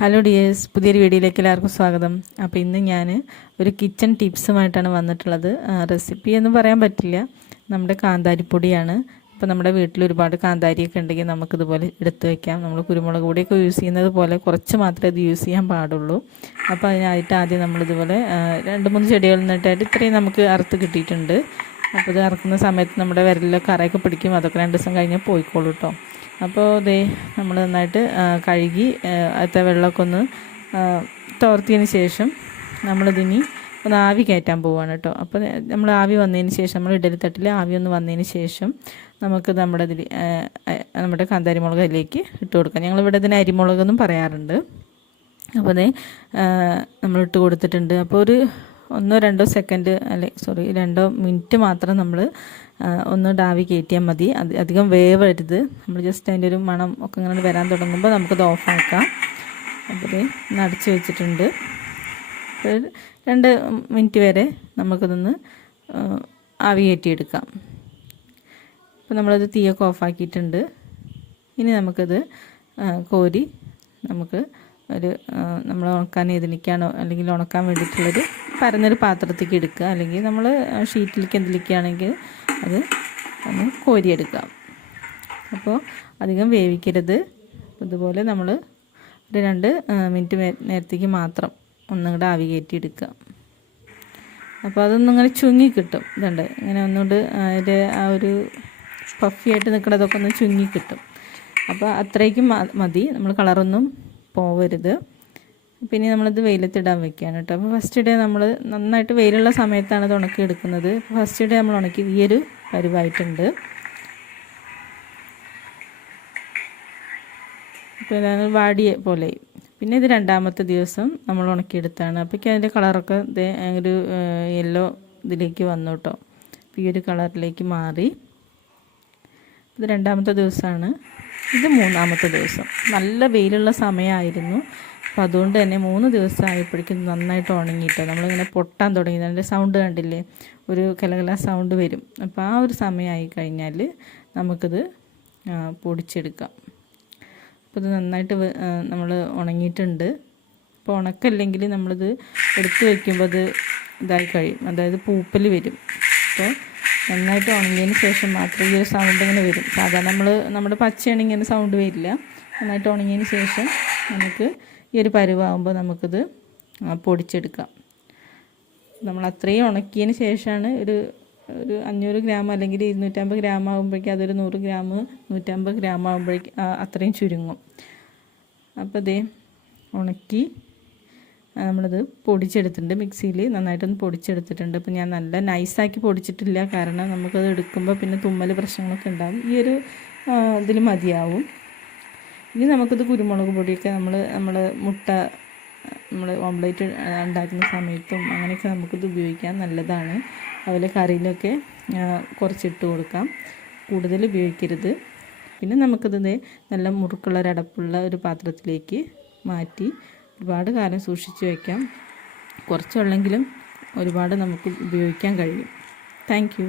Hello dears, പുതിയൊരു വീഡിയോയിലേക്ക് എല്ലാവർക്കും സ്വാഗതം. അപ്പോൾ ഇന്ന് ഞാൻ ഒരു കിച്ചൺ ടിപ്സുമായിട്ടാണ് വന്നിട്ടുള്ളത്. റെസിപ്പി എന്ന് പറയാൻ പറ്റില്ല, നമ്മുടെ കാന്താരിപ്പൊടിയാണ്. അപ്പോൾ നമ്മുടെ വീട്ടിൽ ഒരുപാട് കാന്താരിയൊക്കെ ഉണ്ടെങ്കിൽ നമുക്കിതുപോലെ എടുത്ത് വയ്ക്കാം. നമ്മൾ കുരുമുളക് പൊടിയൊക്കെ യൂസ് ചെയ്യുന്നത് പോലെ കുറച്ച് മാത്രമേ ഇത് യൂസ് ചെയ്യാൻ പാടുള്ളൂ. അപ്പോൾ അതിനായിട്ട് ആദ്യം നമ്മളിതുപോലെ 2-3 ചെടികളിൽ നിന്നിട്ടായിട്ട് ഇത്രയും നമുക്ക് അറുത്ത് കിട്ടിയിട്ടുണ്ട്. അപ്പോൾ ഇത് അറുക്കുന്ന സമയത്ത് നമ്മുടെ വിരലിലൊക്കെ അറയൊക്കെ പിടിക്കും, അതൊക്കെ 2 ദിവസം കഴിഞ്ഞാൽ പോയിക്കോളൂ കേട്ടോ. അപ്പോൾ ദേ നമ്മൾ നന്നായിട്ട് കഴുകി അതിലത്തെ വെള്ളമൊക്കെ ഒന്ന് തോർത്തിയതിന് ശേഷം നമ്മളിതിനി ഒന്ന് ആവി കയറ്റാൻ പോവുകയാണ് കേട്ടോ. അപ്പോൾ നമ്മൾ ആവി വന്നതിന് ശേഷം നമ്മൾ ഇഡലി തട്ടിൽ ആവി ഒന്ന് വന്നതിന് ശേഷം നമുക്ക് നമ്മുടെ കാന്താരി മുളക് അതിലേക്ക് ഇട്ട് കൊടുക്കാം. ഞങ്ങളിവിടെ ഇതിന് അരിമുളകെന്നും പറയാറുണ്ട്. അപ്പോൾ അതേ നമ്മൾ ഇട്ട് കൊടുത്തിട്ടുണ്ട്. അപ്പോൾ ഒരു 1-2 സെക്കൻഡ് 2 മിനിറ്റ് മാത്രം നമ്മൾ ഒന്ന് ആവി കയറ്റിയാൽ മതി. അധികം വേവരുത്. നമ്മൾ ജസ്റ്റ് അതിൻ്റെ ഒരു മണം ഒക്കെ ഇങ്ങനെ വരാൻ തുടങ്ങുമ്പോൾ നമുക്കത് ഓഫാക്കാം. അപ്പോൾ ഇത് അടച്ച് വെച്ചിട്ടുണ്ട്. 2 മിനിറ്റ് വരെ നമുക്കതൊന്ന് ആവി കയറ്റിയെടുക്കാം. അപ്പോൾ നമ്മളത് തീയൊക്കെ ഓഫാക്കിയിട്ടുണ്ട്. ഇനി നമുക്കത് കോരി നമുക്ക് നമ്മൾ ഉണക്കാൻ ഇതിലേക്കാണോ അല്ലെങ്കിൽ ഉണക്കാൻ വേണ്ടിയിട്ടുള്ളൊരു പരന്നൊരു പാത്രത്തേക്ക് എടുക്കുക, അല്ലെങ്കിൽ നമ്മൾ ഷീറ്റിലേക്ക് എന്തിലേക്കാണെങ്കിൽ അത് ഒന്ന് കോരിയെടുക്കാം. അപ്പോൾ അധികം വേവിക്കരുത്. ഇതുപോലെ നമ്മൾ ഒരു 2 മിനിറ്റ് നേരത്തേക്ക് മാത്രം ഒന്നും കൂടെ ആവി കയറ്റിയെടുക്കുക. അപ്പോൾ അതൊന്നും ഇങ്ങനെ ചുങ്ങി കിട്ടും. ഇതുണ്ട് ഇങ്ങനെ ഒന്നുകൊണ്ട് അതിൻ്റെ ആ ഒരു പഫി ആയിട്ട് നിൽക്കുന്നതൊക്കെ ഒന്ന് ചുങ്ങി കിട്ടും. അപ്പോൾ അത്രയ്ക്കും മതി, നമ്മൾ കളറൊന്നും പോവരുത്. പിന്നെ നമ്മളിത് വെയിലത്തിടാൻ വെക്കുകയാണ് കേട്ടോ. അപ്പോൾ ഫസ്റ്റ് ഡേ നമ്മൾ നന്നായിട്ട് വെയിലുള്ള സമയത്താണ് ഇത് ഉണക്കി എടുക്കുന്നത്. ഫസ്റ്റ് ഡേ നമ്മൾ ഉണക്കി ഈ ഒരു പരുവായിട്ടുണ്ട്. അപ്പോൾ ഇതാണ് വാടിയ പോലെ. പിന്നെ ഇത് 2ാമത്തെ ദിവസം നമ്മൾ ഉണക്കിയെടുത്താണ്. അപ്പോഴേക്കും അതിൻ്റെ കളറൊക്കെ ഒരു യെല്ലോ ഇതിലേക്ക് വന്നു കേട്ടോ. അപ്പോൾ ഈ ഒരു കളറിലേക്ക് മാറി. ഇത് 2ാമത്തെ ദിവസമാണ്. ഇത് 3ാമത്തെ ദിവസം. നല്ല വെയിലുള്ള സമയമായിരുന്നു. അപ്പോൾ അതുകൊണ്ട് തന്നെ 3 ദിവസം ആയപ്പോഴേക്കും നന്നായിട്ട് ഉണങ്ങിയിട്ട് നമ്മളിങ്ങനെ പൊട്ടാൻ തുടങ്ങി. അതിൻ്റെ സൗണ്ട് കണ്ടില്ലേ, ഒരു കലകല സൗണ്ട് വരും. അപ്പോൾ ആ ഒരു സമയമായി കഴിഞ്ഞാൽ നമുക്കിത് പൊടിച്ചെടുക്കാം. അപ്പോൾ ഇത് നന്നായിട്ട് നമ്മൾ ഉണങ്ങിയിട്ടുണ്ട്. അപ്പോൾ ഉണക്കല്ലെങ്കിൽ നമ്മളിത് എടുത്ത് വയ്ക്കുമ്പോൾ അത് ഇതായി കഴിയും, അതായത് പൂപ്പൽ വരും. അപ്പോൾ നന്നായിട്ട് ഉണങ്ങിയതിന് ശേഷം മാത്രമേ ഈ ഒരു സൗണ്ട് ഇങ്ങനെ വരും. സാധാരണ നമ്മുടെ പച്ചയാണെങ്കിൽ ഇങ്ങനെ സൗണ്ട് വരില്ല. നന്നായിട്ട് ഉണങ്ങിയതിന് ശേഷം നമുക്ക് ഈ ഒരു പരുവാകുമ്പോൾ നമുക്കിത് പൊടിച്ചെടുക്കാം. നമ്മൾ അത്രയും ഉണക്കിയതിന് ശേഷമാണ് ഒരു 500 ഗ്രാം അല്ലെങ്കിൽ 250 ഗ്രാം ആകുമ്പോഴേക്കും അതൊരു 100 ഗ്രാം 150 ഗ്രാം ആകുമ്പോഴേക്കും അത്രയും ചുരുങ്ങും. അപ്പോൾ ഇതേ ഉണക്കി നമ്മളത് പൊടിച്ചെടുത്തിട്ടുണ്ട്. മിക്സിയിൽ നന്നായിട്ടൊന്ന് പൊടിച്ചെടുത്തിട്ടുണ്ട്. അപ്പോൾ ഞാൻ നല്ല നൈസാക്കി പൊടിച്ചിട്ടില്ല, കാരണം നമുക്കത് എടുക്കുമ്പോൾ പിന്നെ തുമ്മൽ പ്രശ്നങ്ങളൊക്കെ ഉണ്ടാകും. ഈ ഒരു ഇതിൽ മതിയാവും. ഇനി നമുക്കിത് കുരുമുളക് പൊടിയൊക്കെ നമ്മൾ മുട്ട നമ്മൾ ഓംലേറ്റ് ഉണ്ടാക്കുന്ന സമയത്തും അങ്ങനെയൊക്കെ നമുക്കിത് ഉപയോഗിക്കാൻ നല്ലതാണ്. അതുപോലെ കറിയിലൊക്കെ കുറച്ചിട്ട് കൊടുക്കാം, കൂടുതൽ ഉപയോഗിക്കരുത്. പിന്നെ നമുക്കിത് നല്ല മുറുക്കുള്ള അടപ്പുള്ള ഒരു പാത്രത്തിലേക്ക് മാറ്റി ഒരുപാട് കാലം സൂക്ഷിച്ച് വയ്ക്കാം. കുറച്ചുള്ളെങ്കിലും ഒരുപാട് നമുക്ക് ഉപയോഗിക്കാൻ കഴിയും. Thank you.